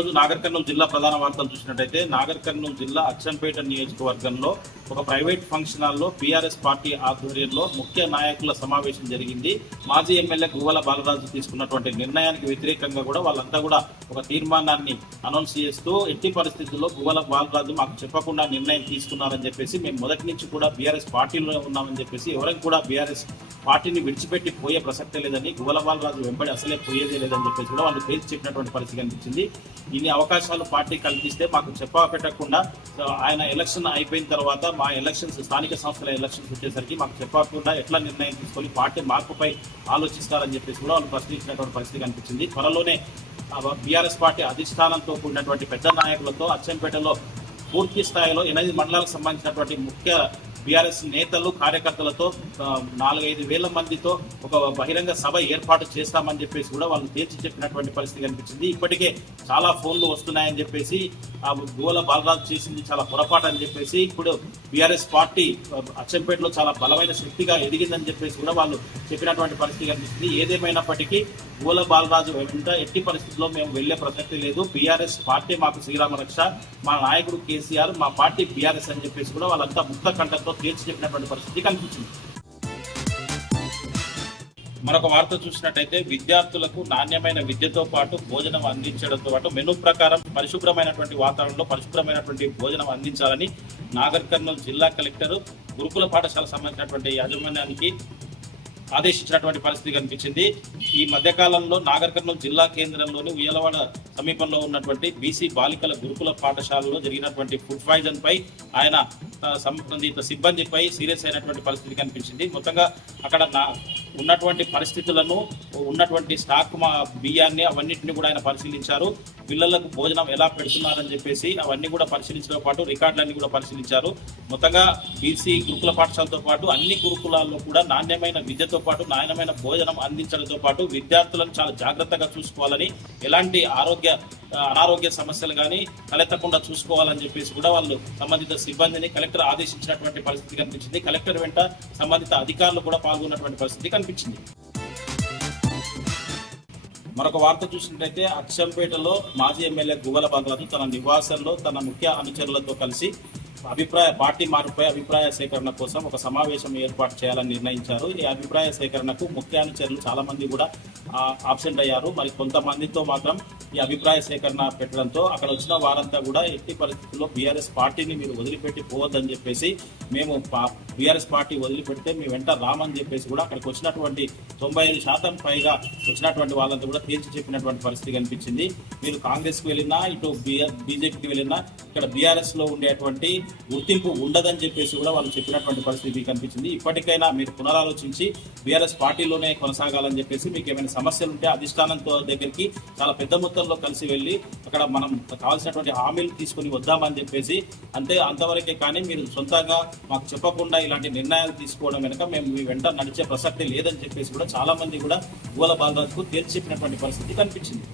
రోజు నాగర్ కర్నూలు జిల్లా ప్రధాన వార్తలు చూసినట్టయితే నాగర్ కర్నూలు జిల్లా అచ్చంపేట నియోజకవర్గంలో ఒక ప్రైవేట్ ఫంక్షన్ హాల్లో బీఆర్ఎస్ పార్టీ ఆధ్వర్యంలో ముఖ్య నాయకుల సమావేశం జరిగింది. మాజీ ఎమ్మెల్యే గువ్వల బాలరాజు తీసుకున్నటువంటి నిర్ణయానికి వ్యతిరేకంగా కూడా వాళ్ళంతా కూడా ఒక తీర్మానాన్ని అనౌన్స్ చేస్తూ ఎట్టి పరిస్థితుల్లో గువ్వల బాలరాజు మాకు చెప్పకుండా నిర్ణయం తీసుకున్నారని చెప్పేసి మేము మొదటి నుంచి కూడా బీఆర్ఎస్ పార్టీలో ఉన్నామని చెప్పేసి ఎవరికి కూడా బీఆర్ఎస్ పార్టీని విడిచిపెట్టి పోయే ప్రసక్తే లేదని, గువ్వల బాలరాజు వెంబడి అసలే పోయేదే లేదని చెప్పేసి కూడా వాళ్ళు తేల్చి చెప్పినటువంటి పరిస్థితి కనిపించింది. ఇన్ని అవకాశాలు పార్టీ కల్పిస్తే మాకు చెప్పకుండా ఆయన ఎలక్షన్ అయిపోయిన తర్వాత మా ఎలక్షన్స్ స్థానిక సంస్థల ఎలక్షన్స్ వచ్చేసరికి మాకు చెప్పకుండా ఎట్లా నిర్ణయం తీసుకొని పార్టీ మార్పుపై ఆలోచిస్తారని చెప్పేసి కూడా వాళ్ళు ప్రశ్నించినటువంటి పరిస్థితి కనిపించింది. త్వరలోనే బీఆర్ఎస్ పార్టీ అధిష్టానంతో కూడినటువంటి పెద్ద నాయకులతో అచ్చంపేటలో పూర్తి స్థాయిలో 8 మండలాలకు సంబంధించినటువంటి ముఖ్య బీఆర్ఎస్ నేతలు కార్యకర్తలతో 4-5 వేల మందితో ఒక బహిరంగ సభ ఏర్పాటు చేస్తామని చెప్పేసి కూడా వాళ్ళు తేల్చి చెప్పినటువంటి పరిస్థితి కనిపించింది. ఇప్పటికే చాలా ఫోన్లు వస్తున్నాయని చెప్పేసి గువ్వల బాలరాజు చేసింది చాలా పొరపాటు అని చెప్పేసి, ఇప్పుడు బీఆర్ఎస్ పార్టీ అచ్చంపేటలో చాలా బలమైన శక్తిగా ఎదిగిందని చెప్పేసి కూడా వాళ్ళు చెప్పినటువంటి పరిస్థితి కనిపిస్తుంది. ఏదేమైనప్పటికీ గువ్వల బాలరాజు వెంట ఎట్టి పరిస్థితుల్లో మేము వెళ్లే ప్రసక్తి లేదు. బీఆర్ఎస్ పార్టీ మాకు శ్రీరామ రక్ష, మా నాయకుడు కేసీఆర్, మా పార్టీ బీఆర్ఎస్ అని చెప్పేసి కూడా వాళ్ళంతా ముక్త కంఠంతో తేల్చి చెప్పినటువంటి పరిస్థితి కనిపించింది. మరొక వార్త చూసినట్టయితే విద్యార్థులకు నాణ్యమైన విద్యతో పాటు భోజనం అందించడంతో పాటు మెనూ ప్రకారం పరిశుభ్రమైనటువంటి వాతావరణంలో పరిశుభ్రమైనటువంటి భోజనం అందించాలని నాగర్ కర్నూలు జిల్లా కలెక్టర్ గురుకుల పాఠశాల సంబంధించినటువంటి యాజమాన్యానికి ఆదేశించినటువంటి పరిస్థితి కనిపించింది. ఈ మధ్యకాలంలో నాగర్ కర్నూలు జిల్లా కేంద్రంలోని ఉయ్యలవాడ సమీపంలో ఉన్నటువంటి బీసీ బాలికల గురుకుల పాఠశాలలో జరిగినటువంటి ఫుడ్ పాయిజన్ పై ఆయన సంబంధిత సిబ్బందిపై సీరియస్ అయినటువంటి పరిస్థితి కనిపించింది. మొత్తంగా అక్కడ ఉన్నటువంటి పరిస్థితులను, ఉన్నటువంటి స్టాక్ బియ్యాన్ని అవన్నింటినీ కూడా ఆయన పరిశీలించారు. పిల్లలకు భోజనం ఎలా పెడుతున్నారని చెప్పేసి అవన్నీ కూడా పరిశీలించడంతో పాటు రికార్డులన్నీ కూడా పరిశీలించారు. మొత్తంగా బీసీ గురుకుల పాఠశాలతో పాటు అన్ని గురుకులాల్లో కూడా నాణ్యమైన విద్యతో పాటు నాణ్యమైన భోజనం అందించడంతో పాటు విద్యార్థులను చాలా జాగ్రత్తగా చూసుకోవాలని, ఎలాంటి అనారోగ్య సమస్యలు కానీ తలెత్తకుండా చూసుకోవాలని చెప్పేసి కూడా వాళ్ళు సంబంధిత సిబ్బందిని కలెక్టర్ ఆదేశించినటువంటి పరిస్థితి కనిపించింది. కలెక్టర్ వెంట సంబంధిత అధికారులు కూడా పాల్గొన్నటువంటి పరిస్థితి కనిపించింది. మరొక వార్త చూసినట్లయితే అచ్చంపేటలో మాజీ ఎమ్మెల్యే గువ్వల బాలరాజు తన నివాసంలో తన ముఖ్య అనుచరులతో కలిసి పార్టీ మార్పుపై అభిప్రాయ సేకరణ కోసం ఒక సమావేశం ఏర్పాటు చేయాలని నిర్ణయించారు. ఈ అభిప్రాయ సేకరణకు ముఖ్య అనుచరులు చాలా మంది కూడా ఆబ్సెంట్ అయ్యారు. మరి కొంతమందితో మాత్రం ఈ అభిప్రాయ సేకరణ పెట్టడంతో అక్కడ వచ్చిన వారంతా కూడా ఎట్టి పరిస్థితుల్లో బీఆర్ఎస్ పార్టీని మీరు వదిలిపెట్టి పోవద్దని చెప్పేసి, మేము బీఆర్ఎస్ పార్టీ వదిలిపెడితే మీ వెంట రామని చెప్పేసి కూడా అక్కడికి వచ్చినటువంటి 95% పైగా వచ్చినటువంటి వాళ్ళంతా కూడా తేల్చి చెప్పినటువంటి పరిస్థితి కనిపించింది. మీరు కాంగ్రెస్కి వెళ్ళినా, ఇటు బీజేపీకి వెళ్ళినా ఇక్కడ బీఆర్ఎస్ లో ఉండేటువంటి గుర్తింపు ఉండదని చెప్పేసి కూడా వాళ్ళు చెప్పినటువంటి పరిస్థితి కనిపించింది. ఇప్పటికైనా మీరు పునరాలోచించి బీఆర్ఎస్ పార్టీలోనే కొనసాగాలని చెప్పేసి, మీకు ఏమైనా సమస్యలు ఉంటే అధిష్టానంతో దగ్గరికి చాలా పెద్ద మొత్తంలో కలిసి వెళ్ళి అక్కడ మనం కావాల్సినటువంటి హామీలు తీసుకుని వద్దామని చెప్పేసి, అంతవరకే కానీ మీరు సొంతంగా మాకు చెప్పకుండా ఇలాంటి నిర్ణయాలు తీసుకోవడం వెనుక మేము మీ వెంట నడిచే ప్రసక్తి లేదని చెప్పేసి కూడా చాలా మంది కూడా గువ్వల బాలరాజుకు తేల్చి చెప్పినటువంటి పరిస్థితి కనిపించింది.